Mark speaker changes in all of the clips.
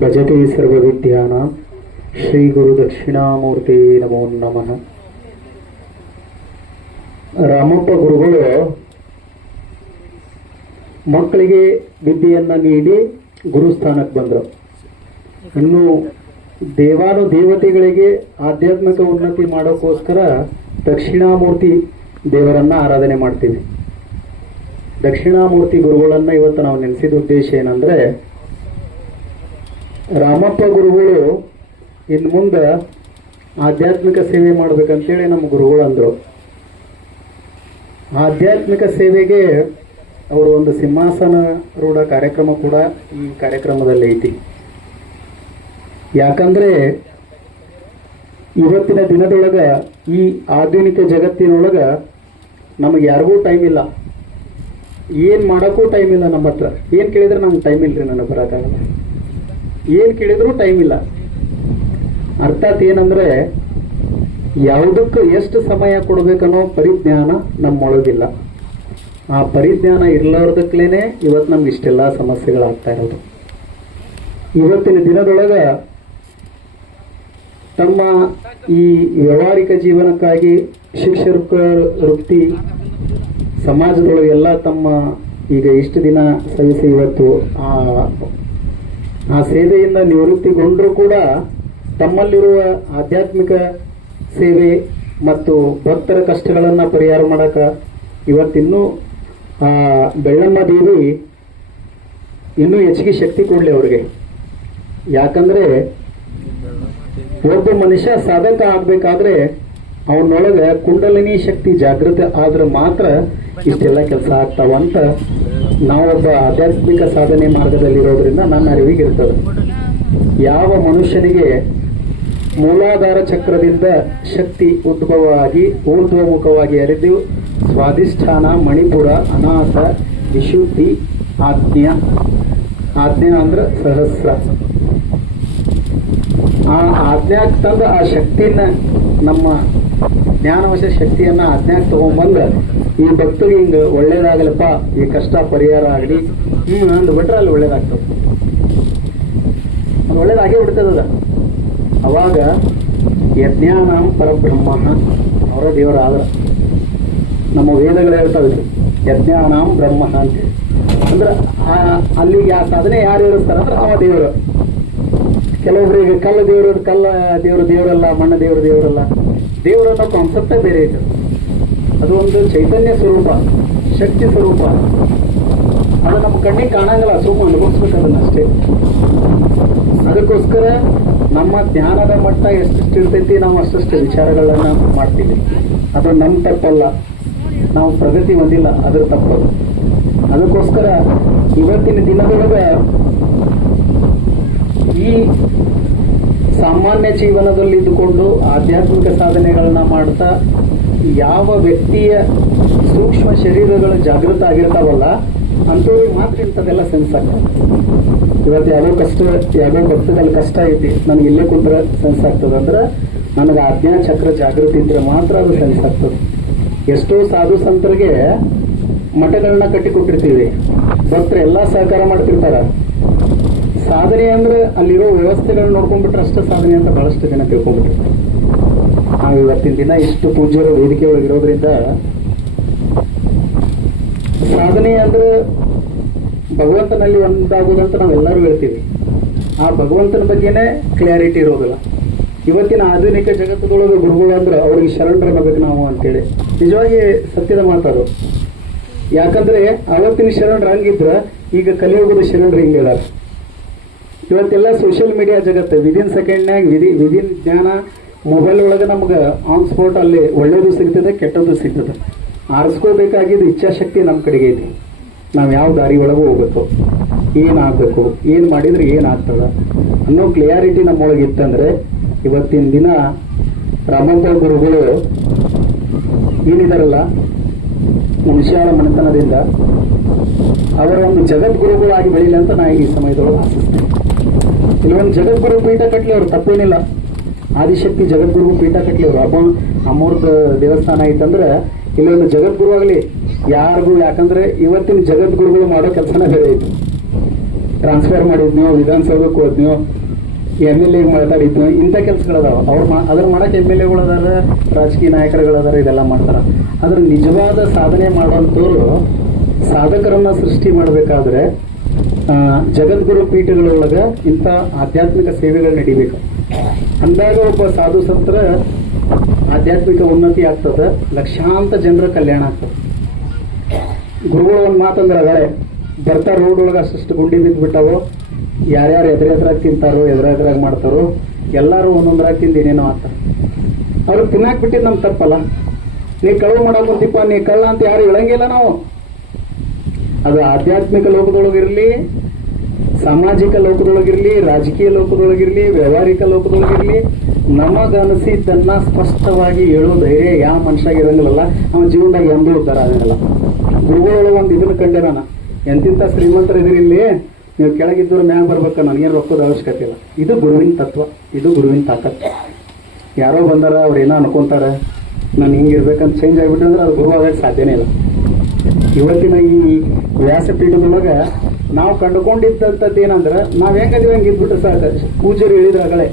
Speaker 1: ಭಜತೆ ಸರ್ವವಿದ್ಯಾನಾಂ ಶ್ರೀ ಗುರು ದಕ್ಷಿಣಾಮೂರ್ತಿ ನಮೋ ನಮಃ ರಾಮಪ್ಪ ಗುರುಗಳು ಮಕ್ಕಳಿಗೆ ವಿದ್ಯೆಯನ್ನ ನೀಡಿ ಗುರುಸ್ಥಾನಕ್ಕೆ ಬಂದರು. ಇನ್ನು ದೇವಾನು ದೇವತೆಗಳಿಗೆ ಆಧ್ಯಾತ್ಮಿಕ ಉನ್ನತಿ ಮಾಡೋಕ್ಕೋಸ್ಕರ ದಕ್ಷಿಣಾಮೂರ್ತಿ ದೇವರನ್ನ ಆರಾಧನೆ ಮಾಡ್ತೀವಿ. ದಕ್ಷಿಣಾಮೂರ್ತಿ ಗುರುಗಳನ್ನ ಇವತ್ತು ನಾವು ನೆನೆಸಿದ ಉದ್ದೇಶ ಏನಂದ್ರೆ, ರಾಮಪ್ಪ ಗುರುಗಳು ಇನ್ನು ಮುಂದೆ ಆಧ್ಯಾತ್ಮಿಕ ಸೇವೆ ಮಾಡ್ಬೇಕಂತೇಳಿ ನಮ್ಮ ಗುರುಗಳು ಅಂದರು. ಆಧ್ಯಾತ್ಮಿಕ ಸೇವೆಗೆ ಅವರು ಒಂದು ಸಿಂಹಾಸನ ರೂಢ ಕಾರ್ಯಕ್ರಮ ಕೂಡ ಈ ಕಾರ್ಯಕ್ರಮದಲ್ಲಿ ಐತಿ. ಯಾಕಂದ್ರೆ ಇವತ್ತಿನ ದಿನದೊಳಗ ಈ ಆಧುನಿಕ ಜಗತ್ತಿನೊಳಗ ನಮಗೆ ಯಾರಿಗೂ ಟೈಮ್ ಇಲ್ಲ. ಏನ್ ಮಾಡೋಕ್ಕೂ ಟೈಮ್ ಇಲ್ಲ ನಮ್ಮ ಹತ್ರ. ಏನು ಕೇಳಿದ್ರೆ ನಮ್ಗೆ ಟೈಮ್ ಇಲ್ರಿ ನನಗೆ ಬರೋಕ್ಕಾಗಲ್ಲ ಏನು ಕೇಳಿದ್ರು ಟೈಮ್ ಇಲ್ಲ. ಅರ್ಥಾತ್ ಏನಂದ್ರೆ, ಯಾವುದಕ್ಕೆ ಎಷ್ಟು ಸಮಯ ಕೊಡಬೇಕನ್ನೋ ಪರಿಜ್ಞಾನ ನಮ್ಮೊಳಗಿಲ್ಲ. ಆ ಪರಿಜ್ಞಾನ ಇರ್ಲಾರ್ದಕ್ಲೇನೆ ಇವತ್ತು ನಮ್ಗೆ ಇಷ್ಟೆಲ್ಲ ಸಮಸ್ಯೆಗಳಾಗ್ತಾ ಇರೋದು. ಇವತ್ತಿನ ದಿನದೊಳಗ ತಮ್ಮ ಈ ವ್ಯವಹಾರಿಕ ಜೀವನಕ್ಕಾಗಿ ಶಿಕ್ಷಕ ವೃತ್ತಿ ಸಮಾಜದೊಳಗೆಲ್ಲ ತಮ್ಮ ಈಗ ಇಷ್ಟು ದಿನ ಸವಿಸಿ ಇವತ್ತು ಆ ಆ ಸೇವೆಯಿಂದ ನಿವೃತ್ತಿಗೊಂಡರೂ ಕೂಡ ತಮ್ಮಲ್ಲಿರುವ ಆಧ್ಯಾತ್ಮಿಕ ಸೇವೆ ಮತ್ತು ಭಕ್ತರ ಕಷ್ಟಗಳನ್ನು ಪರಿಹಾರ ಮಾಡಕ ಇವತ್ತಿನ್ನೂ, ಆ, ಬೆಳ್ಳಮ್ಮ ದೇವಿ ಇನ್ನೂ ಹೆಚ್ಚಿಗೆ ಶಕ್ತಿ ಕೊಡಲಿ ಅವ್ರಿಗೆ. ಯಾಕಂದ್ರೆ ಒಬ್ಬ ಮನುಷ್ಯ ಸಾಧಕ ಆಗ್ಬೇಕಾದ್ರೆ ಅವನೊಳಗೆ ಕುಂಡಲಿನಿ ಶಕ್ತಿ ಜಾಗೃತ ಆದ್ರೆ ಮಾತ್ರ ಇಷ್ಟೆಲ್ಲ ಕೆಲಸ ಆಗ್ತಾವ ಅಂತ ನಾವೊಬ್ಬ ಆಧ್ಯಾತ್ಮಿಕ ಸಾಧನೆ ಮಾರ್ಗದಲ್ಲಿರೋದ್ರಿಂದ ನನ್ನ ಅರಿವಿಗೆ ಇರ್ತದೆ ಯಾವ ಮನುಷ್ಯನಿಗೆ ಮೂಲಾಧಾರ ಚಕ್ರದಿಂದ ಶಕ್ತಿ ಉದ್ಭವ ಆಗಿ ಊರ್ಧ್ವಮುಖವಾಗಿ ಅರಿದು, ಸ್ವಾಧಿಷ್ಠಾನ, ಮಣಿಪುರ, ಅನಾಥ, ವಿಶುದ್ಧಿ, ಆಜ್ಞಾ ಆಜ್ಞಾ ಅಂದ್ರೆ ಸಹಸ್ರ. ಆ ಆಜ್ಞಾಕ್ ತಂದ ಆ ಶಕ್ತಿಯನ್ನ ನಮ್ಮ ಜ್ಞಾನವಶ ಶಕ್ತಿಯನ್ನ ಆಜ್ಞಾಕ್ ತಗೊಂಡ್ಬಂದ ಈ ಭಕ್ತರಿಗೆ ಹಿಂಗ ಒಳ್ಳೇದಾಗಲಪ್ಪ, ಈ ಕಷ್ಟ ಪರಿಹಾರ ಆಗಲಿ ಹ್ಮ್ ಅಂದ್ ಬಿಟ್ರೆ ಅಲ್ಲಿ ಒಳ್ಳೇದಾಗ್ತದೆ. ಅದು ಒಳ್ಳೇದಾಗೇ ಬಿಡ್ತದ ಅವಾಗ ಯಜ್ಞಾನಾಂ ಪರಬ್ರಹ್ಮ, ಅವರ ದೇವರ ಆದ್ರ. ನಮ್ಮ ವೇದಗಳು ಹೇಳ್ತಾವೆ ಯಜ್ಞಾನಾಂ ಬ್ರಹ್ಮ ಅಂತ ಅಂದ್ರೆ ಅಲ್ಲಿಗೆ ಆ ಸಾಧನೆ ಯಾರು ಇರುತ್ತಾರೆ ಅಂದ್ರೆ ಅವ ದೇವರು. ಕೆಲವೊಬ್ರಿಗೆ ಕಲ್ಲ ದೇವರು ಕಲ್ಲ ದೇವರು ದೇವರಲ್ಲ, ಮಣ್ಣ ದೇವರು ದೇವರಲ್ಲ ದೇವರು ಅನ್ನೋ ಕಾನ್ಸೆಪ್ಟೇ ಬೇರೆ ಐತೆ. ಅದು ಒಂದು ಚೈತನ್ಯ ಸ್ವರೂಪ, ಶಕ್ತಿ ಸ್ವರೂಪ. ಅದು ನಮ್ಮ ಕಣ್ಣಿಗೆ ಕಾಣಂಗಿಲ್ಲ ಸುಮ್ಮ ಅನುಭವಿಸ್ಬೇಕು ಅದನ್ನಷ್ಟೇ ಅದಕ್ಕೋಸ್ಕರ ನಮ್ಮ ಜ್ಞಾನದ ಮಟ್ಟ ಎಷ್ಟಿಷ್ಟು ಇರ್ತೈತಿ ನಾವು ಅಷ್ಟಷ್ಟು ವಿಚಾರಗಳನ್ನ ಮಾಡ್ತೀವಿ. ಅದು ನಮ್ಮ ತಪ್ಪಲ್ಲ. ನಾವು ಪ್ರಗತಿ ಹೊಂದಿಲ್ಲ, ಅದ್ರ ತಪ್ಪದು ಅದಕ್ಕೋಸ್ಕರ ಇವತ್ತಿನ ದಿನದೊಳಗೆ ಈ ಸಾಮಾನ್ಯ ಜೀವನದಲ್ಲಿ ಇದ್ದುಕೊಂಡು ಆಧ್ಯಾತ್ಮಿಕ ಸಾಧನೆಗಳನ್ನ ಮಾಡ್ತಾ ಯಾವ ವ್ಯಕ್ತಿಯ ಸೂಕ್ಷ್ಮ ಶರೀರಗಳು ಜಾಗೃತ ಆಗಿರ್ತಾವಲ್ಲ, ಅಂಥವ್ರಿಗೆ ಮಾತ್ರ ಇಂಥದ್ದೆಲ್ಲ ಸೆನ್ಸ್ ಆಗ್ತದೆ. ಇವತ್ತು ಯಾವುದೋ ಕಷ್ಟ, ಯಾವುದೋ ಭಕ್ತದಲ್ಲಿ ಕಷ್ಟ ಐತಿ, ನನಗೆ ಇಲ್ಲೇ ಕುಂತ್ರೆ ಸೆನ್ಸ್ ಆಗ್ತದೆ ಅಂದ್ರೆ ನನಗೆ ಆಜ್ಞಾ ಚಕ್ರ ಜಾಗೃತಿ ಇದ್ರೆ ಮಾತ್ರ ಅದು ಸೆನ್ಸ್ ಆಗ್ತದೆ. ಎಷ್ಟೋ ಸಾಧು ಸಂತರಿಗೆ ಮಠಗಳನ್ನ ಕಟ್ಟಿಕೊಟ್ಟಿರ್ತೀವಿ ಭಕ್ತರು ಎಲ್ಲಾ ಸಹಕಾರ ಮಾಡ್ತಿರ್ತಾರ. ಸಾಧನೆ ಅಂದ್ರೆ ಅಲ್ಲಿರೋ ವ್ಯವಸ್ಥೆಗಳನ್ನ ನೋಡ್ಕೊಂಡ್ಬಿಟ್ರೆ ಅಷ್ಟೇ ಸಾಧನೆ ಅಂತ ಬಹಳಷ್ಟು ಜನ ತಿಳ್ಕೊಂಡ್ಬಿಟ್ಟಿರ್ತಾರೆ. ನಾವು ಇವತ್ತಿನ ದಿನ ಇಷ್ಟು ಪೂಜ್ಯರು ವೇದಿಕೆ ಒಳಗಿರೋದ್ರಿಂದ ಸಾಧನೆ ಅಂದ್ರೆ ಭಗವಂತನಲ್ಲಿ ಒಂದಾಗುದಂತ ನಾವೆಲ್ಲರೂ ಹೇಳ್ತೀವಿ. ಆ ಭಗವಂತನ ಬಗ್ಗೆನೇ ಕ್ಲಾರಿಟಿ ಇರೋದಿಲ್ಲ. ಇವತ್ತಿನ ಆಧುನಿಕ ಜಗತ್ತದೊಳಗೆ ಗುರುಗಳು ಅಂದ್ರೆ ಅವ್ರಿಗೆ ಶರಣರನ್ನಬೇಕು ನಾವು ಅಂತೇಳಿ. ನಿಜವಾಗಿ ಸತ್ಯದ ಮಾತಾಡು ಯಾಕಂದ್ರೆ ಅವತ್ತಿನ ಶರಣರು ಹಂಗಿದ್ರ ಈಗ ಕಲಿಯುಗದ ಶರಣರು ಹಿಂಗಿದಾರೆ ಇವತ್ತೆಲ್ಲ ಸೋಷಿಯಲ್ ಮೀಡಿಯಾ ಜಗತ್ತು ವಿದಿನ್ ಸೆಕೆಂಡ್ನಾಗ ವಿಧಿ ವಿದಿನ್ ಜ್ಞಾನ ಮೊಬೈಲ್ ಒಳಗೆ ನಮ್ಗೆ ಆನ್ ಸ್ಪಾಟ್ ಅಲ್ಲಿ ಒಳ್ಳೇದು ಸಿಗ್ತದೆ, ಕೆಟ್ಟದ್ದು ಸಿಗ್ತದೆ. ಆರಿಸ್ಕೋಬೇಕಾಗಿದ್ದು ಇಚ್ಛಾಶಕ್ತಿ ನಮ್ಮ ಕಡೆಗೆ ಐತಿ ನಾವು ಯಾವ ದಾರಿ ಒಳಗೆ ಹೋಗ್ಬೇಕು. ಏನಾಗಬೇಕು? ಏನು ಮಾಡಿದರೆ ಏನಾಗ್ತದೆ? ಅನ್ನೋ ಕ್ಲಿಯಾರಿಟಿ ನಮ್ಮೊಳಗೆ ಇತ್ತಂದ್ರೆ, ಇವತ್ತಿನ ದಿನ ರಾಮಪ್ಪ ಗುರುಗಳು ಏನಿದಾರಲ್ಲ ಮನುಷ್ಯಾಳ ಮನೆತನದಿಂದ ಅವರ ಒಂದು ಜಗದ್ಗುರುಗಳಾಗಿ ಬೆಳೀಲಿ ಅಂತ ನಾ ಈ ಸಮಯದೊಳಗೆ ಆಶಿಸ್ತೇನೆ. ಇಲ್ಲೊಂದು ಜಗದ್ಗುರು ಪೀಠ ಕಟ್ಟಲಿ ಅವ್ರು ತಪ್ಪೇನಿಲ್ಲ. ಆದಿಶಕ್ತಿ ಜಗದ್ಗುರು ಪೀಠ ಕಟ್ಲಿ ಅವ್ರು ಅಮ್ಮ ಅಮ್ಮವ್ರದ ದೇವಸ್ಥಾನ ಐತಂದ್ರೆ, ಇಲ್ಲೊಂದು ಜಗದ್ಗುರು ಆಗಲಿ. ಯಾರಿಗೂ ಯಾಕಂದ್ರೆ ಇವತ್ತಿನ ಜಗದ್ಗುರುಗಳು ಮಾಡೋ ಕೆಲಸನೇ ಬೇರೆ ಟ್ರಾನ್ಸ್ಫರ್ ಮಾಡಿದ್ನೋ, ವಿಧಾನಸೌಧಕ್ಕೆ ಹೋದ್ನೋ ಎಂ ಎಲ್ ಎ ಮಾತಾಡಿದ್ನೋ, ಇಂಥ ಕೆಲಸಗಳದಾವ. ಅವ್ರು ಅದ್ರ ಮಾಡಕ್ಕೆ ಎಂ ಎಲ್ ಎಗಳು ರಾಜಕೀಯ ನಾಯಕರುಗಳದಾರ, ಇದೆಲ್ಲ ಮಾಡ್ತಾರ. ಆದ್ರೆ ನಿಜವಾದ ಸಾಧನೆ ಮಾಡುವಂಥವ್ರು ಸಾಧಕರನ್ನ ಸೃಷ್ಟಿ ಮಾಡಬೇಕಾದ್ರೆ ಜಗದ್ಗುರು ಪೀಠಗಳೊಳಗ ಇಂಥ ಆಧ್ಯಾತ್ಮಿಕ ಸೇವೆಗಳು ನಡಿಬೇಕು. ಅಂದಾಗ ಒಬ್ಬ ಸಾಧು ಸಂತರ ಆಧ್ಯಾತ್ಮಿಕ ಉನ್ನತಿ ಆಗ್ತದ. ಲಕ್ಷಾಂತ ಜನರ ಕಲ್ಯಾಣ ಆಗ್ತದೆ. ಗುರುಗಳು ಒಂದು ಮಾತಂದ್ರೆ ಅದೇ, ಬರ್ತಾ ರೋಡ್ ಒಳಗೆ ಅಷ್ಟು ಗುಂಡಿ ಬಿದ್ದು ಬಿಟ್ಟಾವು ಯಾರ್ಯಾರು ಎದುರು ಎದುರಾಗಿ ತಿಂತಾರೋ ಎದ್ರೆ ಎದುರಾಗಿ ಮಾಡ್ತಾರೋ, ಎಲ್ಲರೂ ಒಂದೊಂದ್ರಾಗಿ ತಿಂದು ಏನೇನೋ ಆಗ್ತಾರೆ ಅವ್ರು ತಿನ್ನಾಕ್ ಬಿಟ್ಟಿದ್ದು ನಮ್ಗೆ ತಪ್ಪಲ್ಲ. ನೀ ಕಳು ಮಾಡೋ ಕುಂತಿಪ್ಪ ನೀ ಕಳ್ಳ ಅಂತ ಯಾರು ಇಳಂಗಿಲ್ಲ ನಾವು. ಅದು ಆಧ್ಯಾತ್ಮಿಕ ಲೋಕದೊಳಗಿರ್ಲಿ ಸಾಮಾಜಿಕ ಲೋಕದೊಳಗಿರಲಿ, ರಾಜಕೀಯ ಲೋಕದೊಳಗಿರಲಿ, ವ್ಯವಹಾರಿಕ ಲೋಕದೊಳಗಿರ್ಲಿ ನಮಗನಿಸಿದ್ದನ್ನ ಸ್ಪಷ್ಟವಾಗಿ ಹೇಳೋ ಧೈರ್ಯ ಯಾವ ಮನುಷ್ಯಾಗ ಇರಂಗಿಲ್ಲಲ್ಲ ಅವನ ಜೀವನದಾಗ ಎಂದೂ ಉದ್ದಾರ ಆಗಿರಲ್ಲ ಗುರುಗಳೊಳಗೆ ಒಂದು ಇದನ್ನ ಕಂಡೆ ನಾನು. ಎಂತಿಂತ ಇಲ್ಲಿ? ನೀವು ಕೆಳಗಿದ್ದವ್ರು ಮ್ಯಾಗ ಬರ್ಬೇಕು, ನನಗೇನು ರೊಕ್ಕದ ಅವಶ್ಯಕತೆ ಇಲ್ಲ. ಇದು ಗುರುವಿನ ತತ್ವ, ಇದು ಗುರುವಿನ ತಾಕತ್. ಯಾರೋ ಬಂದಾರ, ಅವ್ರು ಏನೋ ಅನ್ಕೊಂತಾರೆ, ನಾನು ಹಿಂಗಿರ್ಬೇಕಂತ ಚೇಂಜ್ ಆಗ್ಬಿಟ್ಟು ಅಂದ್ರೆ ಅದು ಗುರು ಆಗೋಕೆ ಸಾಧ್ಯನೇ ಇಲ್ಲ. ಇವತ್ತಿನ ಈ ವ್ಯಾಸಪೀಠದೊಳಗ ನಾವು ಕಂಡುಕೊಂಡಿದ್ದಂಥದ್ದು ಏನಂದ್ರೆ, ನಾವ್ ಹೆಂಗದೀವಿ ಹಂಗೆ ಇದ್ಬಿಟ್ರೆ ಸಾಕು. ಪೂಜರು ಹೇಳಿದ್ರಾಗಲೇ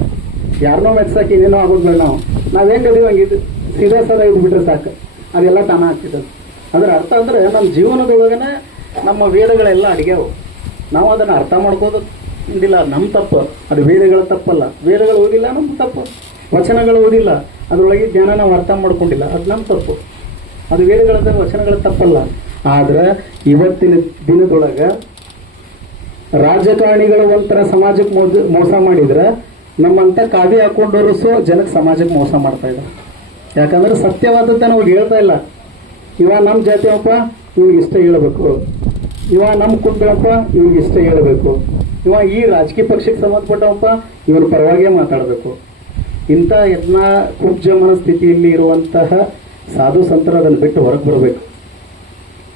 Speaker 1: ಯಾರನ್ನೋ ಮೆಚ್ಚಸಕ್ಕೆ ಇನ್ನೇನೋ ನಾವು ನಾವು ನಾವ್ ಹೆಂಗದೀವಿ ಹಂಗಿದ್ದು ಸೀದಾ ಸದಾ ಇದ್ಬಿಟ್ರೆ ಸಾಕು. ಅದೆಲ್ಲ ತಾನ ಆಗ್ತಿದ್ದದು ಅದರ ಅರ್ಥ ಅಂದ್ರೆ ನಮ್ಮ ಜೀವನದೊಳಗನೆ ನಮ್ಮ ವೇದಗಳೆಲ್ಲ ಅಡಿಗೆವು. ನಾವು ಅದನ್ನ ಅರ್ಥ ಮಾಡ್ಕೋದು ಇಂದಿಲ್ಲ ನಮ್ಮ ತಪ್ಪು. ಅದು ವೇದಗಳ ತಪ್ಪಲ್ಲ. ವೇದಗಳು ಓದಿಲ್ಲ ನಮ್ಮ ತಪ್ಪು. ವಚನಗಳು ಓದಿಲ್ಲ. ಅದರೊಳಗೆ ಜ್ಞಾನ ನಾವು ಅರ್ಥ ಮಾಡ್ಕೊಂಡಿಲ್ಲ. ಅದು ನಮ್ಮ ತಪ್ಪು. ಅದು ವೇದಗಳ ವಚನಗಳ ತಪ್ಪಲ್ಲ. ಆದ್ರೆ ಇವತ್ತಿನ ದಿನದೊಳಗ ರಾಜಕಾರಣಿಗಳು ಒಂಥರ ಸಮಾಜಕ್ಕೆ ಮೋಸ ಮೋಸ ಮಾಡಿದ್ರೆ ನಮ್ಮಂತ ಕಾವಿ ಹಾಕೊಂಡವರು ಸೊ ಜನಕ್ಕೆ ಸಮಾಜಕ್ಕೆ ಮೋಸ ಮಾಡ್ತಾ ಇದ್ದಾರೆ. ಯಾಕಂದ್ರೆ ಸತ್ಯವಾದ ನಾವು ಹೇಳ್ತಾ ಇಲ್ಲ. ಇವ ನಮ್ಮ ಜಾತಿಯಪ್ಪ, ಇವ್ನಿಗೆ ಇಷ್ಟ ಹೇಳಬೇಕು. ಇವ ನಮ್ಮ ಕುಟುಂಬಪ್ಪ ಇವ್ರಿಗೆ ಇಷ್ಟ ಹೇಳಬೇಕು. ಇವ ಈ ರಾಜಕೀಯ ಪಕ್ಷಕ್ಕೆ ಸಂಬಂಧಪಟ್ಟವಪ್ಪ, ಇವ್ರ ಪರವಾಗಿ ಮಾತಾಡಬೇಕು. ಇಂಥ ಯತ್ನ ಕುಬ್ಜ ಸ್ಥಿತಿಯಲ್ಲಿ ಇರುವಂತಹ ಸಾಧು ಸಂತರ ಅದನ್ನು ಬಿಟ್ಟು ಹೊರಗೆ ಬರಬೇಕು.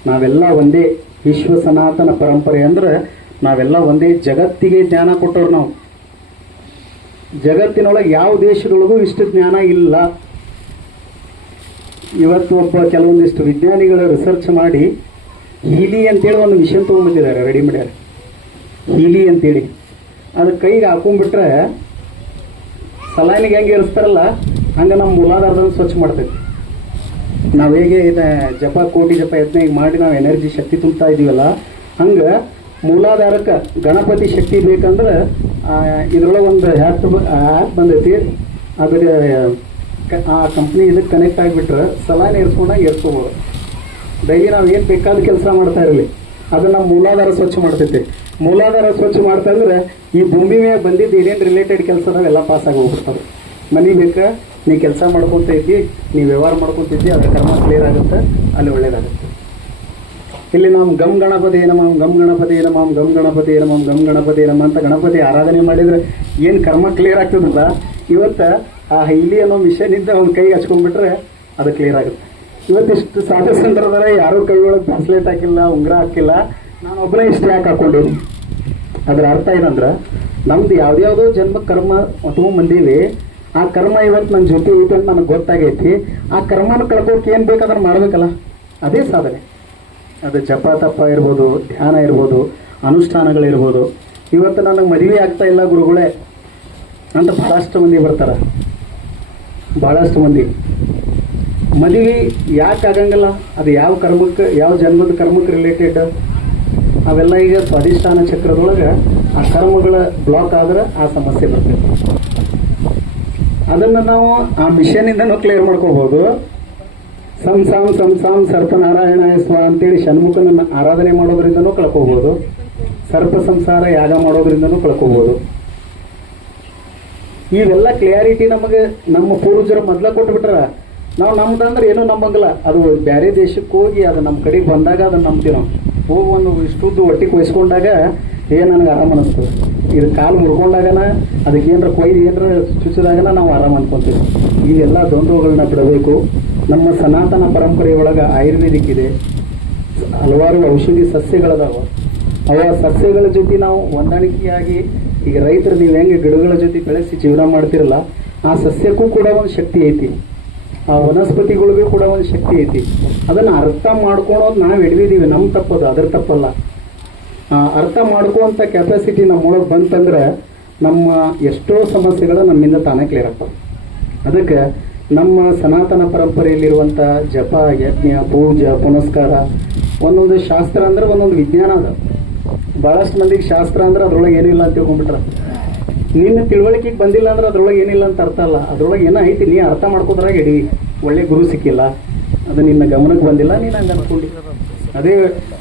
Speaker 1: ನಾವೆಲ್ಲ ಒಂದೇ ವಿಶ್ವ ಸನಾತನ ಪರಂಪರೆ ಅಂದ್ರೆ ನಾವೆಲ್ಲ ಒಂದೇ ಜಗತ್ತಿಗೆ ಜ್ಞಾನ ಕೊಟ್ಟವ್ರು ನಾವು. ಜಗತ್ತಿನೊಳಗೆ ಯಾವ ದೇಶದೊಳಗೂ ಇಷ್ಟು ಜ್ಞಾನ ಇಲ್ಲ. ಇವತ್ತು ಒಬ್ಬ ಕೆಲವೊಂದಿಷ್ಟು ವಿಜ್ಞಾನಿಗಳು ರಿಸರ್ಚ್ ಮಾಡಿ, ಹೀಲಿ ಅಂತೇಳಿ ಒಂದು ಮಿಷನ್ ತೊಗೊಂಡ್ಬಂದಿದ್ದಾರೆ ರೆಡಿ ಮಾಡ್ಯಾರ. ಹೀಲಿ ಅಂತೇಳಿ. ಅದು ಕೈಗೆ ಹಾಕೊಂಡ್ಬಿಟ್ರೆ ಸಲಾನಿಗೆ ಹೆಂಗೆ ಇರಿಸ್ತಾರಲ್ಲ ಹಂಗೆ ನಮ್ಮ ಮೂಲಾಧಾರದಲ್ಲಿ ಸ್ವಚ್ಛ ಮಾಡ್ತೈತಿ ನಾವು ಹೇಗೆ ಜಪ, ಕೋಟಿ ಜಪ ಯತ್ನ ಮಾಡಿ ನಾವು ಎನರ್ಜಿ, ಶಕ್ತಿ ತುಂಬ್ತಾ ಇದೀವಲ್ಲ, ಹಂಗ ಮೂಲಾಧಾರಕ್ಕೆ ಗಣಪತಿ ಶಕ್ತಿ ಬೇಕಂದ್ರೆ ಇದ್ರೊಳಗೆ ಒಂದು ಹ್ಯಾಪ್ ಆ್ಯಪ್ ಬಂದೈತಿ. ಅದ್ರ ಆ ಕಂಪ್ನಿ ಇದಕ್ಕೆ ಕನೆಕ್ಟ್ ಆಗಿಬಿಟ್ರೆ ಸಲಾನ್ ಏರ್ಸ್ಕೊಂಡಾಗ ಏರ್ಸ್ಕೋಬೋದು. ಡೈಲಿ ನಾವು ಏನು ಬೇಕಾದ ಕೆಲಸ ಮಾಡ್ತಾ ಇರಲಿ. ಅದನ್ನ ಮೂಲಾಧಾರ ಸ್ವಚ್ಛ ಮಾಡ್ತೈತಿ. ಮೂಲಾಧಾರ ಸ್ವಚ್ಛ ಮಾಡ್ತಾ ಅಂದ್ರೆ ಈ ಭೂಮಿ ಮೇಲೆ ಬಂದಿದ್ದು ಏನೇನು ರಿಲೇಟೆಡ್ ಕೆಲಸ ಅದಾವೆಲ್ಲ ಪಾಸ್ ಆಗಿ ಹೋಗ್ಬಿಡ್ತಾರೆ ಮನೆ ಬೇಕಾ, ನೀ ಕೆಲಸ ಮಾಡ್ಕೊತೈತಿ ನೀ ವ್ಯವಹಾರ ಮಾಡ್ಕೊತೈತಿ ಅದರ ಕರ್ಮ ಕ್ಲಿಯರ್ ಆಗುತ್ತೆ, ಅಲ್ಲಿ ಒಳ್ಳೇದಾಗುತ್ತೆ. ಇಲ್ಲಿ ನಾವು ಗಮ್ ಗಣಪತಿ ನಮ, ಗಮ್ ಗಣಪತಿ ನಮ, ಗಮ್ ಗಣಪತಿ ನಮ, ಗಮ್ ಗಣಪತಿ ನಮ ಅಂತ ಗಣಪತಿ ಆರಾಧನೆ ಮಾಡಿದ್ರೆ ಏನು ಕರ್ಮ ಕ್ಲಿಯರ್ ಆಗ್ತದಲ್ಲ? ಇವತ್ತು, ಆ, ಇಲ್ಲಿ ಅನ್ನೋ ಮಿಷನ್ ಇದ್ದ ಒಂದು ಕೈ ಹಚ್ಕೊಂಡ್ಬಿಟ್ರೆ ಅದು ಕ್ಲಿಯರ್ ಆಗುತ್ತೆ. ಇವತ್ತಿಷ್ಟು ಸಾಧು ಸಂದರ್ಭದ ಯಾರೂ ಕೈ ಒಳಗೆ ಬ್ರಾಸ್ಲೆಟ್ ಹಾಕಿಲ್ಲ, ಉಂಗ್ರ ಹಾಕಿಲ್ಲ. ನಾನು ಒಬ್ಬರೇ ಇಷ್ಟು ಯಾಕೆ ಹಾಕೊಂಡು? ಅದ್ರ ಅರ್ಥ ಏನಂದ್ರೆ, ನಮ್ದು ಯಾವ್ದಾವುದೋ ಜನ್ಮ, ಕರ್ಮ ಅಥವಾ ಆ ಕರ್ಮ ಇವತ್ತು ನನ್ನ ಜೊತೆ ಐತೆ ಅಂತ ನನಗೆ ಗೊತ್ತಾಗೈತಿ. ಆ ಕರ್ಮನ ಕಳ್ಕೋಕೆ ಏನು ಬೇಕಾದ್ರೆ ಮಾಡ್ಬೇಕಲ್ಲ? ಅದೇ ಸಾಧನೆ. ಅದು ಜಪ ತಪ್ಪ ಇರ್ಬೋದು, ಧ್ಯಾನ ಇರ್ಬೋದು, ಅನುಷ್ಠಾನಗಳಿರ್ಬೋದು. ಇವತ್ತು ನನಗೆ ಮದುವೆ ಆಗ್ತಾ ಇಲ್ಲ ಗುರುಗಳೇ. ಅಂತ ಬಹಳಷ್ಟು ಮಂದಿ ಬರ್ತಾರೆ. ಬಹಳಷ್ಟು ಮಂದಿ. ಮದುವೆ ಯಾಕೆ ಆಗಂಗಿಲ್ಲ? ಅದು ಯಾವ ಕರ್ಮಕ್ಕೆ, ಯಾವ ಜನ್ಮದ ಕರ್ಮಕ್ಕೆ ರಿಲೇಟೆಡ್ ಅವೆಲ್ಲ ಈಗ ಸ್ವಾಧಿಷ್ಠಾನ ಚಕ್ರದೊಳಗೆ ಆ ಕರ್ಮಗಳ ಬ್ಲಾಕ್ ಆದ್ರೆ ಆ ಸಮಸ್ಯೆ ಬರ್ತೈತೆ. ಅದನ್ನು ನಾವು ಆ ಮಿಷನಿಂದನೂ ಕ್ಲಿಯರ್ ಮಾಡ್ಕೋಬಹುದು ಸಂ ಸಂಸಾಮ್ ಸಂ ನಾರಾಯಣ ಸ್ವ ಅಂತೇಳಿ ಷಣ್ಮುಖನ ಆರಾಧನೆ ಮಾಡೋದ್ರಿಂದನೂ ಕಳ್ಕೋಬಹುದು ಸರ್ಪ ಸಂಸಾರ ಯಾಗ ಮಾಡೋದ್ರಿಂದನೂ ಕಳ್ಕೋಬಹುದು ಇವೆಲ್ಲ ಕ್ಲಿಯಾರಿಟಿ ನಮಗೆ ನಮ್ಮ ಪೂರ್ವಜರು ಮೊದ್ಲ ಕೊಟ್ಬಿಟ್ರ. ನಾವು ನಮ್ದಂದ್ರೆ ಏನೂ ನಂಬಂಗಿಲ್ಲ. ಅದು ಬೇರೆ ದೇಶಕ್ಕೆ ಹೋಗಿ ಅದು ನಮ್ಮ ಕಡೆಗೆ ಬಂದಾಗ ಅದನ್ನ ನಂಬ್ತೀವಿ ನಾವು. ಹೋಗಿ ಒಂದು ಇಷ್ಟುದ್ದು ಒಟ್ಟಿಗೆ ವಹಿಸ್ಕೊಂಡಾಗ ಏ ನನಗೆ ಆರಾಮ ಅನಿಸ್ತದೆ. ಇದು ಕಾಲು ಮುರ್ಕೊಂಡಾಗನ, ಅದಕ್ಕೆ ಏನರ ಕೊಯ್ದು ಏನರ ಚುಚ್ಚಿದಾಗನ ನಾವು ಆರಾಮ ಅನ್ಕೊಂತೀವಿ. ಎಲ್ಲ ದ್ವಂದ್ವಗಳನ್ನ ಬಿಡಬೇಕು. ನಮ್ಮ ಸನಾತನ ಪರಂಪರೆಯೊಳಗೆ ಆಯುರ್ವೇದಿಕ್ ಇದೆ ಹಲವಾರು ಔಷಧಿ ಸಸ್ಯಗಳದಾವ. ಅವ ಸಸ್ಯಗಳ ಜೊತೆ ನಾವು ಹೊಂದಾಣಿಕೆಯಾಗಿ, ಈಗ ರೈತರು ನೀವು ಹೆಂಗೆ ಗಿಡಗಳ ಜೊತೆ ಬೆಳೆಸಿ ಜೀವನ ಮಾಡ್ತಿರಲ್ಲ, ಆ ಸಸ್ಯಕ್ಕೂ ಕೂಡ ಒಂದು ಶಕ್ತಿ ಐತಿ. ಆ ವನಸ್ಪತಿಗಳಿಗೂ ಕೂಡ ಒಂದು ಶಕ್ತಿ ಐತಿ. ಅದನ್ನ ಅರ್ಥ ಮಾಡ್ಕೊಳೋದು ನಾವು ಹಿಡಿದಿದ್ದೀವಿ ನಮ್ಮ ತಪ್ಪದು, ಅದ್ರ ತಪ್ಪಲ್ಲ. ಅರ್ಥ ಮಾಡ್ಕೋವಂಥ ಕೆಪಾಸಿಟಿ ನಮ್ಮೊಳಗೆ ಬಂತಂದ್ರೆ ನಮ್ಮ ಎಷ್ಟೋ ಸಮಸ್ಯೆಗಳು ನಮ್ಮಿಂದ ತಾನೇ ಕ್ಲಿಯರ್ ಆಗ್ತವೆ. ಅದಕ್ಕೆ ನಮ್ಮ ಸನಾತನ ಪರಂಪರೆಯಲ್ಲಿರುವಂಥ ಜಪ, ಯಜ್ಞ, ಪೂಜೆ, ಪುನಸ್ಕಾರ ಒಂದೊಂದು ಶಾಸ್ತ್ರ ಅಂದ್ರೆ ಒಂದೊಂದು ವಿಜ್ಞಾನ ಅದ. ಭಾಳಷ್ಟು ಮಂದಿಗೆ ಶಾಸ್ತ್ರ ಅಂದ್ರೆ ಅದ್ರೊಳಗೆ ಏನಿಲ್ಲ ಅಂತ ತಿಳ್ಕೊಂಡ್ಬಿಟ್ರ. ನಿನ್ನ ತಿಳುವಳಿಕೆಗೆ ಬಂದಿಲ್ಲ ಅಂದ್ರೆ ಅದ್ರೊಳಗೆ ಏನಿಲ್ಲ ಅಂತ ಅರ್ಥ ಅಲ್ಲ. ಅದ್ರೊಳಗೆ ಏನೋ ಐತಿ ನೀ ಅರ್ಥ ಮಾಡ್ಕೋದ್ರಾಗ ಇಡೀ ಒಳ್ಳೆ ಗುರು ಸಿಕ್ಕಿಲ್ಲ. ಅದು ನಿನ್ನ ಗಮನಕ್ಕೆ ಬಂದಿಲ್ಲ, ನೀನು ಹಂಗೆ ಅನ್ಕೊಂಡಿ. ಅದೇ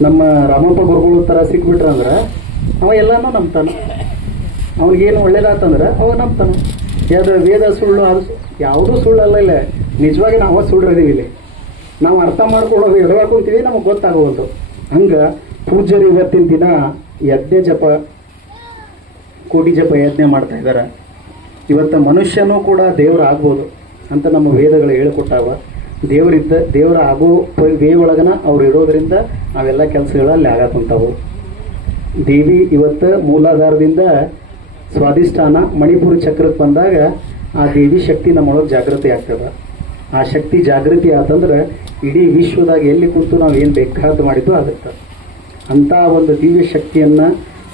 Speaker 1: ನಮ್ಮ ರಾಮಪ್ಪ ಗುರುಗಳು ಥರ ಸಿಕ್ಬಿಟ್ರ ಅಂದ್ರೆ, ಅವ ಎಲ್ಲನೂ ನಂಬ್ತಾನ. ಅವನಿಗೇನು ಒಳ್ಳೇದಾತಂದ್ರೆ, ಅವ ನಂಬ್ತಾನ. ಯಾವ್ದು ವೇದ ಸುಳ್ಳು, ಅದು ಯಾವುದೂ ಸುಳ್ಳಲ್ಲ ಇಲ್ಲ. ನಿಜವಾಗಿ ನಾವು ಸುಳ್ಳು ಇದೀವಿ ಇಲ್ಲಿ. ನಾವು ಅರ್ಥ ಮಾಡ್ಕೊಳ್ಳೋದು ಎದುರಾಕೊಂತೀವಿ ಕುಂತೀವಿ, ನಮಗೆ ಗೊತ್ತಾಗೋದು ಹಂಗೆ ಪೂಜರು ಇವತ್ತಿನ ದಿನ ಯಜ್ಞ ಜಪ, ಕೋಟಿ ಜಪ ಯಜ್ಞ ಮಾಡ್ತಾ ಇದ್ದಾರೆ ಇವತ್ತು ಮನುಷ್ಯನೂ ಕೂಡ ದೇವರಾಗ್ಬೋದು ಅಂತ ನಮ್ಮ ವೇದಗಳು ಹೇಳಿಕೊಟ್ಟಾವ. ದೇವರಿದ್ದ ದೇವರ ಆಗೋ ವೇ ಒಳಗನ ಅವ್ರು ಇರೋದ್ರಿಂದ ಅವೆಲ್ಲ ಕೆಲಸಗಳು ಅಲ್ಲಿ ಆಗತ್ತಂತಾವು ದೇವಿ ಇವತ್ತು ಮೂಲಾಧಾರದಿಂದ ಸ್ವಾಧಿಷ್ಠಾನ ಮಣಿಪುರ ಚಕ್ರಕ್ಕೆ ಬಂದಾಗ ಆ ದೇವಿ ಶಕ್ತಿ ನಮ್ಮೊಳಗೆ ಜಾಗೃತಿ ಆಗ್ತದೆ. ಆ ಶಕ್ತಿ ಜಾಗೃತಿ ಆತಂದ್ರೆ ಇಡೀ ವಿಶ್ವದಾಗ ಎಲ್ಲಿ ಕೂತು ನಾವು ಏನು ಬೇಕಾದ ಮಾಡಿದ್ದು ಆಗುತ್ತೆ. ಅಂಥ ಒಂದು ದಿವ್ಯ ಶಕ್ತಿಯನ್ನು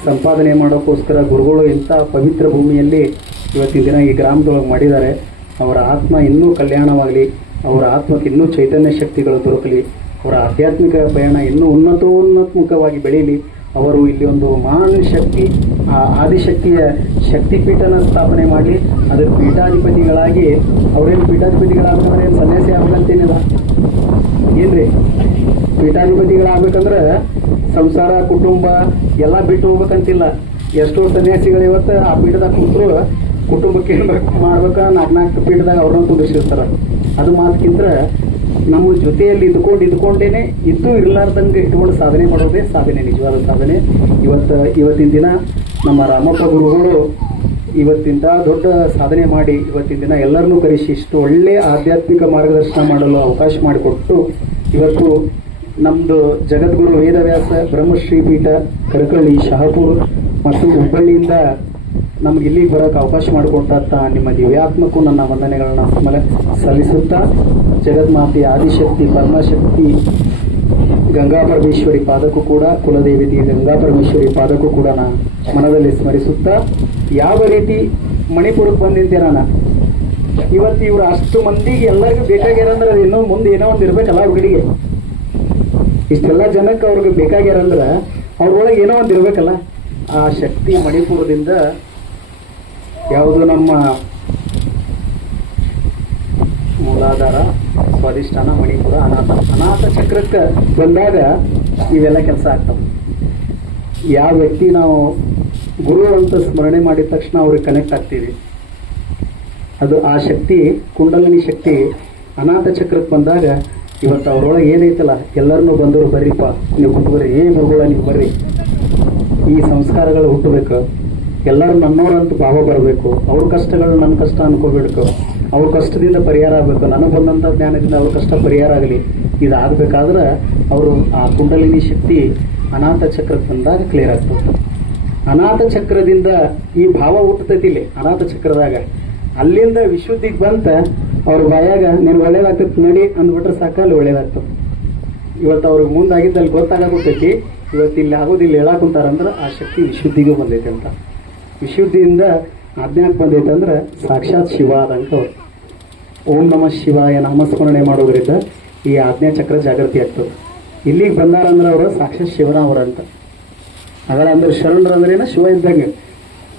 Speaker 1: ಸಂಪಾದನೆ ಮಾಡೋಕ್ಕೋಸ್ಕರ ಗುರುಗಳು ಇಂಥ ಪವಿತ್ರ ಭೂಮಿಯಲ್ಲಿ ಇವತ್ತಿನ ದಿನ ಈ ಗ್ರಾಮದೊಳಗೆ ಮಾಡಿದ್ದಾರೆ. ಅವರ ಆತ್ಮ ಇನ್ನೂ ಕಲ್ಯಾಣವಾಗಲಿ. ಅವರ ಆತ್ಮಕ್ಕೆ ಇನ್ನೂ ಚೈತನ್ಯ ಶಕ್ತಿಗಳು ದೊರಕಲಿ, ಅವರ ಆಧ್ಯಾತ್ಮಿಕ ಪಯಣ ಇನ್ನೂ ಉನ್ನತೋನ್ನತ್ಮುಖವಾಗಿ ಬೆಳೀಲಿ, ಅವರು ಇಲ್ಲಿ ಒಂದು ಮಹಾನ್ ಶಕ್ತಿ, ಆ ಆದಿಶಕ್ತಿಯ ಶಕ್ತಿಪೀಠನ ಸ್ಥಾಪನೆ ಮಾಡಿ ಅದರ ಪೀಠಾಧಿಪತಿಗಳಾಗಿ, ಅವರೇನು ಪೀಠಾಧಿಪತಿಗಳಾಗ್ತಾರೆ ಏನು ಸನ್ಯಾಸಿ ಆಗ್ಬೇಕಂತೇನಿಲ್ಲ ಏನ್ರಿ? ಪೀಠಾಧಿಪತಿಗಳಾಗ್ಬೇಕಂದ್ರೆ ಸಂಸಾರ, ಕುಟುಂಬ ಎಲ್ಲ ಬಿಟ್ಟು ಹೋಗ್ಬೇಕಂತಿಲ್ಲ. ಎಷ್ಟೋ ಸನ್ಯಾಸಿಗಳು ಇವತ್ತು ಆ ಪೀಠದಾಗ ಕುಂತರು ಕುಟುಂಬಕ್ಕೆ ಏನ್ ಬೇಕು ಮಾಡ್ಬೇಕ, ನಾಲ್ಕು ನಾಲ್ಕು ಪೀಠದಾಗ ಅವ್ರನ್ನ ಕುಂದಿರ್ಸಿರ್ತಾರ. ಅದು ಮಾತಕ್ಕಿಂತ ನಮ್ಮ ಜೊತೆಯಲ್ಲಿ ಇದ್ಕೊಂಡು ಇದ್ಕೊಂಡೇನೆ ಇದ್ದು ಇರಲಾರ್ದಂಗೆ ಇಟ್ಕೊಂಡು ಸಾಧನೆ ಮಾಡೋದೇ ಸಾಧನೆ, ನಿಜವಾದ ಸಾಧನೆ. ಇವತ್ತು, ಇವತ್ತಿನ ದಿನ ನಮ್ಮ ರಾಮಪ್ಪ ಗುರುಗಳು ಇವತ್ತಿಂದ ದೊಡ್ಡ ಸಾಧನೆ ಮಾಡಿ ಇವತ್ತಿನ ದಿನ ಎಲ್ಲರನ್ನೂ ಕರೆಸಿ ಇಷ್ಟು ಒಳ್ಳೆ ಆಧ್ಯಾತ್ಮಿಕ ಮಾರ್ಗದರ್ಶನ ಮಾಡಲು ಅವಕಾಶ ಮಾಡಿಕೊಟ್ಟು ಇವತ್ತು ನಮ್ಮದು ಜಗದ್ಗುರು ವೇದವ್ಯಾಸ ಬ್ರಹ್ಮಶ್ರೀ ಪೀಠ ಕರಕಳ್ಳಿ, ಶಹಾಪುರ್ ಮತ್ತು ಹುಬ್ಬಳ್ಳಿಯಿಂದ ನಮ್ಗೆ ಇಲ್ಲಿಗೆ ಬರೋಕೆ ಅವಕಾಶ ಮಾಡಿಕೊಟ್ಟಂತ ನಿಮ್ಮ ದಿವ್ಯಾತ್ಮಕ್ಕೂ ನನ್ನ ವಂದನೆಗಳನ್ನ ಆಮೇಲೆ ಸಲ್ಲಿಸುತ್ತಾ ಜಗದ್ಮಾತೆ ಆದಿಶಕ್ತಿ, ಪರಮಶಕ್ತಿ ಗಂಗಾ ಪರಮೇಶ್ವರಿ ಪಾದಕ್ಕೂ ಕೂಡ ಕುಲದೇವತಿ ಗಂಗಾ ಪರಮೇಶ್ವರಿ ಪಾದಕ್ಕೂ ಕೂಡ ನಾ ಮನದಲ್ಲಿ ಸ್ಮರಿಸುತ್ತಾ, ಯಾವ ರೀತಿ ಮಣಿಪುರಕ್ಕೆ ಬಂದಿದ್ದೆ ನಾನು? ಇವತ್ತು ಇವ್ರು ಅಷ್ಟು ಮಂದಿಗೆ ಎಲ್ಲರಿಗೂ ಬೇಕಾಗ್ಯಾರಂದ್ರೆ ಅದು ಇನ್ನೂ ಮುಂದೆ ಏನೋ ಒಂದು ಇರ್ಬೇಕಲ್ಲ ಹುಡುಗಿಗೆ. ಇಷ್ಟೆಲ್ಲ ಜನಕ್ಕೆ ಅವ್ರಿಗೆ ಬೇಕಾಗ್ಯಾರಂದ್ರೆ ಅವ್ರೊಳಗೆ ಏನೋ ಒಂದು ಇರ್ಬೇಕಲ್ಲ. ಆ ಶಕ್ತಿ ಮಣಿಪುರದಿಂದ ಯಾವುದು ನಮ್ಮ ಮೂಲಾಧಾರ, ಸ್ವಾಧಿಷ್ಠಾನ, ಮಣಿಪುರ, ಅನಾಥ. ಅನಾಥ ಚಕ್ರಕ್ಕೆ ಬಂದಾಗ ಇವೆಲ್ಲ ಕೆಲಸ ಆಗ್ತವೆ. ಯಾವ ವ್ಯಕ್ತಿ ನಾವು ಗುರು ಅಂತ ಸ್ಮರಣೆ ಮಾಡಿದ ತಕ್ಷಣ ಅವ್ರಿಗೆ ಕನೆಕ್ಟ್ ಆಗ್ತೀವಿ. ಅದು ಆ ಶಕ್ತಿ, ಕುಂಡಲಿನಿ ಶಕ್ತಿ, ಅನಾಥ ಚಕ್ರಕ್ಕೆ ಬಂದಾಗ ಇವತ್ತು ಅವರೊಳಗೆ ಏನೈತಲ್ಲ, ಎಲ್ಲರನ್ನೂ ಬಂದವರು ಬರ್ರಿಪ್ಪ. ನೀವು ಹುಟ್ಟುಬರ್ರಿ ಏನು ಹೋಗೋಣ ನೀವು ಬರ್ರಿ. ಈ ಸಂಸ್ಕಾರಗಳು ಹುಟ್ಟಬೇಕು. ಎಲ್ಲರೂ ನನ್ನೋರಂತ ಭಾವ ಬರಬೇಕು. ಅವ್ರ ಕಷ್ಟಗಳು ನನ್ನ ಕಷ್ಟ ಅನ್ಕೋಬೇಕು. ಅವ್ರ ಕಷ್ಟದಿಂದ ಪರಿಹಾರ ಆಗಬೇಕು. ನನಗೆ ಬಂದಂಥ ಜ್ಞಾನದಿಂದ ಅವ್ರ ಕಷ್ಟ ಪರಿಹಾರ ಆಗಲಿ. ಇದಾಗಬೇಕಾದ್ರೆ ಅವರು ಆ ಕುಂಡಲಿನಿ ಶಕ್ತಿ ಅನಾಥ ಚಕ್ರಕ್ಕೆ ಬಂದಾಗ ಕ್ಲಿಯರ್ ಆಗ್ತದೆ. ಅನಾಥ ಚಕ್ರದಿಂದ ಈ ಭಾವ ಹುಟ್ಟತೈತಿ ಇಲ್ಲಿ, ಅನಾಥ ಚಕ್ರದಾಗ. ಅಲ್ಲಿಂದ ವಿಶುದ್ಧಿಗೆ ಬಂತ ಅವ್ರ ಬಾಯಾಗ, ನೀನು ಒಳ್ಳೇದಾಗ್ತೈತಿ ನಡಿ ಅಂದ್ಬಿಟ್ರೆ ಸಾಕ, ಅಲ್ಲಿ ಒಳ್ಳೇದಾಗ್ತದೆ. ಇವತ್ತು ಅವ್ರಿಗೆ ಮುಂದಾಗಿದ್ದಲ್ಲಿ ಗೊತ್ತಾಗತ್ತೈತಿ ಇವತ್ತು ಇಲ್ಲಿ ಆಗೋದಿಲ್ಲ ಹೇಳಕ್ ಕುಂತಾರಂದ್ರೆ ಆ ಶಕ್ತಿ ವಿಶುದ್ಧಿಗೂ ಬಂದೈತೆ ಅಂತ. ವಿಶುದ್ಧಿಯಿಂದ ಬಂದೈತೆ ಅಂದ್ರೆ ಸಾಕ್ಷಾತ್ ಶಿವ ಆದಂಗೆ ಓಂ ನಮ ಶಿವಾಯ ನಾಮಸ್ಮರಣೆ ಮಾಡೋದ್ರಿಂದ ಈ ಆಜ್ಞಾ ಚಕ್ರ ಜಾಗೃತಿ ಆಗ್ತದೆ. ಇಲ್ಲಿಗೆ ಬಂದಾರಂದ್ರೆ ಅವರು ಸಾಕ್ಷಾತ್ ಶಿವನ ಅವರಂತ ಅದರ ಅಂದ್ರೆ ಶರಣರು ಅಂದ್ರೇನ ಶಿವ ಇದ್ದಂಗೆ.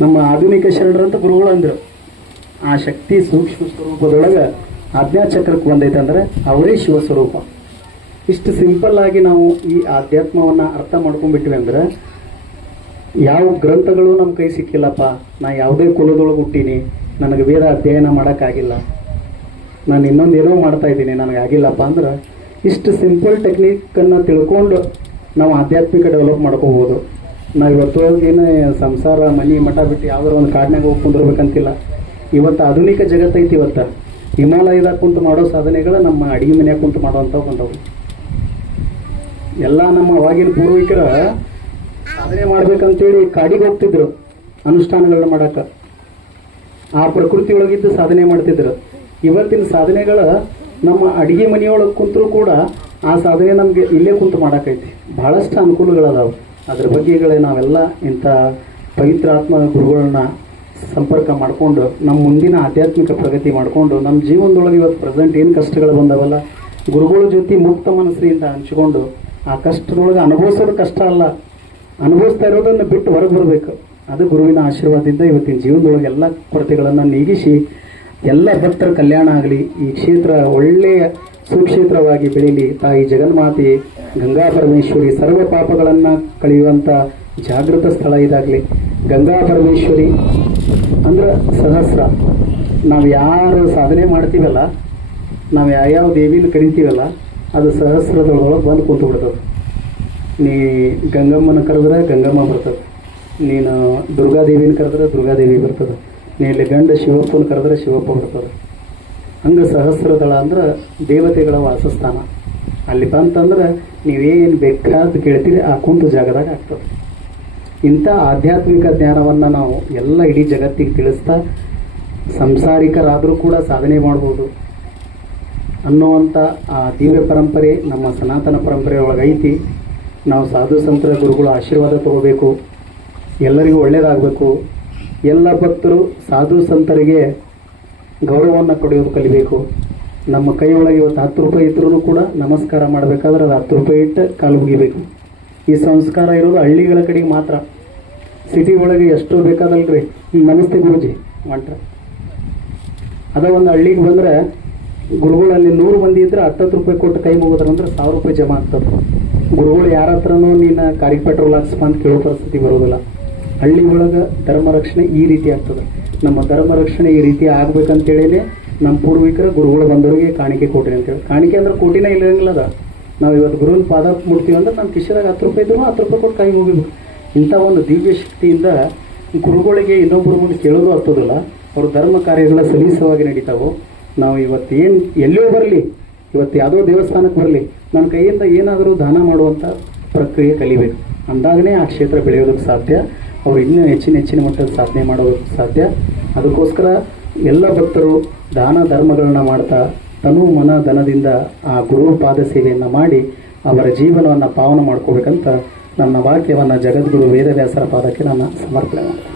Speaker 1: ನಮ್ಮ ಆಧುನಿಕ ಶರಣರಂತ ಗುರುಗಳು ಅಂದ್ರು. ಆ ಶಕ್ತಿ ಸೂಕ್ಷ್ಮ ಸ್ವರೂಪದೊಳಗೆ ಆಜ್ಞಾ ಚಕ್ರಕ್ಕೆ ಬಂದೈತೆ ಅಂದ್ರೆ ಅವರೇ ಶಿವ ಸ್ವರೂಪ. ಇಷ್ಟು ಸಿಂಪಲ್ ಆಗಿ ನಾವು ಈ ಆಧ್ಯಾತ್ಮವನ್ನ ಅರ್ಥ ಮಾಡ್ಕೊಂಡ್ಬಿಟ್ವಿ ಅಂದ್ರೆ ಯಾವ ಗ್ರಂಥಗಳು ನಮ್ಮ ಕೈ ಸಿಕ್ಕಿಲ್ಲಪ್ಪ. ನಾ ಯಾವುದೇ ಕುಲದೊಳಗೆ ಹುಟ್ಟೀನಿ. ನನಗೆ ವೇದ ಅಧ್ಯಯನ ಮಾಡೋಕ್ಕಾಗಿಲ್ಲ. ನಾನು ಇನ್ನೊಂದು ಏನೋ ಮಾಡ್ತಾ ಇದ್ದೀನಿ. ನನಗೆ ಆಗಿಲ್ಲಪ್ಪ ಅಂದ್ರೆ ಇಷ್ಟು ಸಿಂಪಲ್ ಟೆಕ್ನಿಕನ್ನು ತಿಳ್ಕೊಂಡು ನಾವು ಆಧ್ಯಾತ್ಮಿಕ ಡೆವಲಪ್ ಮಾಡ್ಕೋಬೋದು. ನಾವು ಏನು ಸಂಸಾರ, ಮನಿ, ಮಠ ಬಿಟ್ಟು ಯಾವ್ದಾರು ಒಂದು ಕಾಡಿನಾಗ ಹೋಗಿ ಕುಂದಿರ್ಬೇಕಂತಿಲ್ಲ. ಇವತ್ತು ಆಧುನಿಕ ಜಗತ್ತೈತಿ ಇವತ್ತು. ಹಿಮಾಲಯದಾಗ ಕುಂತು ಮಾಡೋ ಸಾಧನೆಗಳು ನಮ್ಮ ಅಡಿಗೆ ಮನೆಯಾಗ ಕುಂತು ಮಾಡೋವಂಥವು ಬಂದವು. ಎಲ್ಲ ನಮ್ಮ ಅವಾಗಿನ ಪೂರ್ವಿಕರ ಸಾಧನೆ ಮಾಡ್ಬೇಕಂತೇಳಿ ಕಾಡಿಗೆ ಹೋಗ್ತಿದ್ರು. ಅನುಷ್ಠಾನಗಳನ್ನ ಮಾಡಕ ಆ ಪ್ರಕೃತಿ ಒಳಗಿದ್ದು ಸಾಧನೆ ಮಾಡ್ತಿದ್ರು. ಇವತ್ತಿನ ಸಾಧನೆಗಳ ನಮ್ಮ ಅಡಿಗೆ ಮನೆಯೊಳಗೆ ಕುಂತರೂ ಕೂಡ ಆ ಸಾಧನೆ ನಮಗೆ ಇಲ್ಲೇ ಕುಂತು ಮಾಡಕ್ಕೈತಿ ಬಹಳಷ್ಟು ಅನುಕೂಲಗಳದಾವು. ಅದ್ರ ಬಗ್ಗೆಗಳೇ ನಾವೆಲ್ಲ ಇಂಥ ಪವಿತ್ರಾತ್ಮ ಗುರುಗಳನ್ನ ಸಂಪರ್ಕ ಮಾಡಿಕೊಂಡು ನಮ್ಮ ಮುಂದಿನ ಆಧ್ಯಾತ್ಮಿಕ ಪ್ರಗತಿ ಮಾಡಿಕೊಂಡು ನಮ್ಮ ಜೀವನದೊಳಗೆ ಇವತ್ತು ಪ್ರೆಸೆಂಟ್ ಏನು ಕಷ್ಟಗಳು ಬಂದವಲ್ಲ, ಗುರುಗಳ ಜೊತೆ ಮುಕ್ತ ಮನಸ್ಸಿನಿಂದ ಹಂಚಿಕೊಂಡು, ಆ ಕಷ್ಟದೊಳಗೆ ಅನುಭವಿಸೋದು ಕಷ್ಟ ಅಲ್ಲ. ಅನುಭವಿಸ್ತಾ ಇರೋದನ್ನು ಬಿಟ್ಟು ಹೊರಗೆ ಬರಬೇಕು. ಅದು ಗುರುವಿನ ಆಶೀರ್ವಾದದಿಂದ ಇವತ್ತಿನ ಜೀವನದೊಳಗೆ ಎಲ್ಲ ಕೊರತೆಗಳನ್ನು ನೀಗಿಸಿ, ಎಲ್ಲ ಭಕ್ತರ ಕಲ್ಯಾಣ ಆಗಲಿ, ಈ ಕ್ಷೇತ್ರ ಒಳ್ಳೆಯ ಸುಕ್ಷೇತ್ರವಾಗಿ ಬೆಳೀಲಿ. ತಾಯಿ ಜಗನ್ಮಾತೆ ಗಂಗಾ ಪರಮೇಶ್ವರಿ, ಸರ್ವ ಪಾಪಗಳನ್ನು ಕಳೆಯುವಂಥ ಜಾಗೃತ ಸ್ಥಳ ಇದಾಗಲಿ. ಗಂಗಾ ಪರಮೇಶ್ವರಿ ಅಂದ್ರೆ ಸಹಸ್ರ. ನಾವು ಯಾರು ಸಾಧನೆ ಮಾಡ್ತೀವಲ್ಲ, ನಾವು ಯಾವ್ಯಾವ ದೇವಿನ ಕರಿತೀವಲ್ಲ, ಅದು ಸಹಸ್ರದೊಳಗೆ ಬಂದು ಕೂತು ಬಿಡ್ತದೆ ನೀ ಗಂಗಮ್ಮನ ಕರೆದ್ರೆ ಗಂಗಮ್ಮ ಬರ್ತದೆ. ನೀನು ದುರ್ಗಾದೇವಿನ ಕರೆದ್ರೆ ದುರ್ಗಾದೇವಿ ಬರ್ತದೆ. ನೀ ಇಲ್ಲಿ ಗಂಡ ಶಿವಪ್ಪನ ಕರೆದ್ರೆ ಶಿವಪ್ಪ ಬರ್ತದೆ. ಹಂಗೆ ಸಹಸ್ರದಳ ಅಂದ್ರೆ ದೇವತೆಗಳ ವಾಸಸ್ಥಾನ. ಅಲ್ಲಿ ಬಂತಂದ್ರೆ ನೀವೇನು ಬೇಕಾದ ಕೇಳ್ತೀರಿ, ಆ ಕುಂತ ಜಾಗದಾಗ ಆಗ್ತದೆ. ಇಂಥ ಆಧ್ಯಾತ್ಮಿಕ ಜ್ಞಾನವನ್ನು ನಾವು ಎಲ್ಲ ಇಡೀ ಜಗತ್ತಿಗೆ ತಿಳಿಸ್ತಾ ಸಂಸಾರಿಕರಾದರೂ ಕೂಡ ಸಾಧನೆ ಮಾಡ್ಬೋದು. ಅನ್ನುವಂಥ ಆ ದಿವ್ಯ ಪರಂಪರೆ ನಮ್ಮ ಸನಾತನ ಪರಂಪರೆ ಒಳಗೈತಿ ನಾವು ಸಾಧು ಸಂತರ ಗುರುಗಳ ಆಶೀರ್ವಾದ ತಗೋಬೇಕು. ಎಲ್ಲರಿಗೂ ಒಳ್ಳೆಯದಾಗಬೇಕು ಎಲ್ಲ ಭಕ್ತರು ಸಾಧು ಸಂತರಿಗೆ ಗೌರವವನ್ನು ಕೊಡೋದು ಕಲಿಬೇಕು. ನಮ್ಮ ಕೈ ಒಳಗೆ ಇವತ್ತು ಹತ್ತು ರೂಪಾಯಿ ಇದ್ರೂ ಕೂಡ ನಮಸ್ಕಾರ ಮಾಡಬೇಕಾದ್ರೆ ಅದು ಹತ್ತು ರೂಪಾಯಿ ಇಟ್ಟು ಕಾಲು ಮುಗಿಬೇಕು. ಈ ಸಂಸ್ಕಾರ ಇರೋದು ಹಳ್ಳಿಗಳ ಕಡೆಗೆ ಮಾತ್ರ. ಸಿಟಿ ಒಳಗೆ ಎಷ್ಟು ಬೇಕಾದಲ್ರಿ. ಮನಸ್ಸಿಗೆ ಗುರುಜಿ ಮಾಡ್ತಾರೆ ಅದೇ ಒಂದು ಹಳ್ಳಿಗೆ ಬಂದ್ರೆ ಗುರುಗಳಲ್ಲಿ ನೂರು ಮಂದಿ ಇದ್ರೆ ಹತ್ತತ್ತು ರೂಪಾಯಿ ಕೊಟ್ಟು ಕೈ ಮುಗಿದ್ರ ಅಂದ್ರೆ ಸಾವಿರ ರೂಪಾಯಿ ಜಮಾ ಆಗ್ತದೆ. ಗುರುಗಳು ಯಾರ ಹತ್ರನೂ ನೀನು ಕಾರಿಗೆ ಪೆಟ್ರೋಲ್ ಹಾಕ್ಸಪ್ಪ ಅಂತ ಕೇಳೋ ಪರಿಸ್ಥಿತಿ ಬರೋದಿಲ್ಲ. ಹಳ್ಳಿ ಒಳಗೆ ಧರ್ಮ ರಕ್ಷಣೆ ಈ ರೀತಿ ಆಗ್ತದೆ. ನಮ್ಮ ಧರ್ಮ ರಕ್ಷಣೆ ಈ ರೀತಿ ಆಗ್ಬೇಕಂತೇಳಿ ನಮ್ಮ ಪೂರ್ವಿಕರ ಗುರುಗಳು ಬಂದವರಿಗೆ ಕಾಣಿಕೆ ಕೊಟ್ರಿ ಅಂತೇಳಿ. ಕಾಣಿಕೆ ಅಂದ್ರೆ ಕೋಟಿನೇ ಇಲ್ಲಂಗಿಲ್ಲ ಅದ. ನಾವು ಇವತ್ತು ಗುರುವಿನ ಪಾದ ಮುಡ್ತೀವಿ ಅಂದ್ರೆ ನಮ್ಮ ಕಿಶದಾಗ ಹತ್ತು ರೂಪಾಯಿ ಇದ್ರು ಹತ್ತು ರೂಪಾಯಿ ಕೊಟ್ಟು ಕೈ ಮುಗಿಬೇಕು. ಇಂಥ ಒಂದು ದಿವ್ಯ ಶಕ್ತಿಯಿಂದ ಗುರುಗಳಿಗೆ ಇನ್ನೊಬ್ಬರು ಮುಂದೆ ಕೇಳೋದು ಹತ್ತೋದಿಲ್ಲ ಅವ್ರ ಧರ್ಮ ಕಾರ್ಯಗಳ ಸಲೀಸವಾಗಿ ನಡೀತಾವೋ ನಾವು ಇವತ್ತು ಏನು, ಎಲ್ಲಿಯೋ ಬರಲಿ, ಇವತ್ತು ಯಾವುದೋ ದೇವಸ್ಥಾನಕ್ಕೆ ಬರಲಿ, ನನ್ನ ಕೈಯಿಂದ ಏನಾದರೂ ದಾನ ಮಾಡುವಂಥ ಪ್ರಕ್ರಿಯೆ ಕಲಿಬೇಕು. ಅಂದಾಗನೇ ಆ ಕ್ಷೇತ್ರ ಬೆಳೆಯೋದಕ್ಕೆ ಸಾಧ್ಯ. ಅವ್ರು ಇನ್ನೂ ಹೆಚ್ಚಿನ ಹೆಚ್ಚಿನ ಮಟ್ಟದ ಸಾಧನೆ ಮಾಡೋದಕ್ಕೆ ಸಾಧ್ಯ. ಅದಕ್ಕೋಸ್ಕರ ಎಲ್ಲ ಭಕ್ತರು ದಾನ ಧರ್ಮಗಳನ್ನ ಮಾಡ್ತಾ, ತನು ಮನ ಧನದಿಂದ ಆ ಗುರು ಪಾದ ಸೇವೆಯನ್ನು ಮಾಡಿ ಅವರ ಜೀವನವನ್ನು ಪಾವನ ಮಾಡ್ಕೋಬೇಕಂತ ನನ್ನ ವಾಕ್ಯವನ್ನು ಜಗದ್ಗುರು ವೇದವ್ಯಾಸರ ಪಾದಕ್ಕೆ ನಾನು ಸಮರ್ಪಣೆ ಮಾಡ್ತೇನೆ.